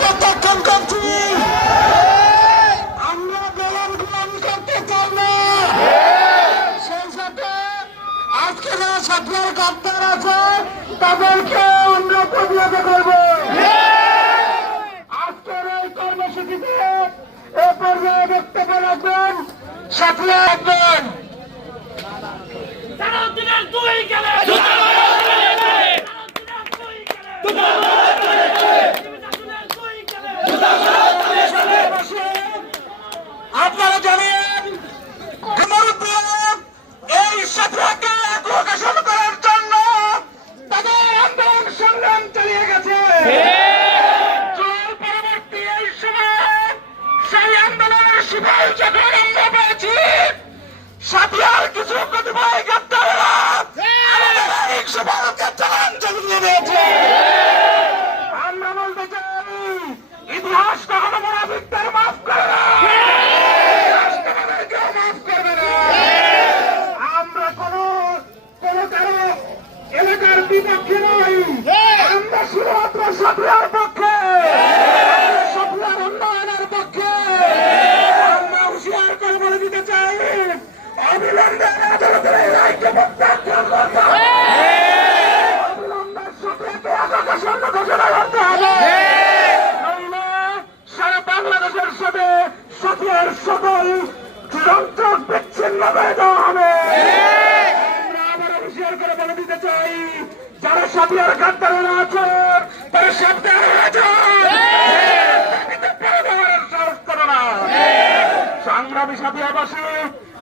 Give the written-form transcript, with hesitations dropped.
প্রত্যাখ্যান করছি। আমরা দলের গোলামি করতে চাই না। সেই সাথে আজকে যারা সাথীর গাদ্দার আছে তাদেরকে আমরা প্রতিহত করবো। আজকের এই কর্মসূচিতে এ পর্যায়ে বক্তব্য রাখবেন সাথী রাখবেন আপনারা জানেন এই সাথীকে প্রকাশন করার জন্য তাদের আন্দোলন সংগ্রাম চালিয়ে গেছে। পরবর্তী এই সময়ে সেই আন্দোলনের সুফল যখন আমরা পেয়েছি, সাথীর কিছু কতিপয় গাদ্দারেরা আমাদের এই সুফলকে চালান চালিয়ে দিয়েছে। আমরা বলতে চাই, ইতিহাস কখনো মুনাফিকদের মাফ করে না, রাষ্ট্রবাদেরকেও মাফ করবে না। আমরা কোনো কারো এলাকার বিপক্ষে নই, আমরা শুধুমাত্র সাথীর পক্ষে, সাথীর উন্নয়নের পক্ষে। আমরা হুঁশিয়ার করে বলে দিতে চাই, অবিলম্বে আদালতের এই রায়কে প্রত্যাখ্যান করতে হবে। অবিলম্বে সাথীকে আকাশান্ত ঘোষণা করতে হবে। নইলে সারা বাংলাদেশের সাথে সাথীর সকল যন্ত্র বিচ্ছিন্ন করে দেওয়া হবে। আমরা আবারও হুঁশিয়ার করে বলে দিতে চাই, যারা সাথীর গাদ্দারেরা আছে তারা সাবধান হয়ে যান। সাহস করো না। সংগ্রামী সাথীবাসী,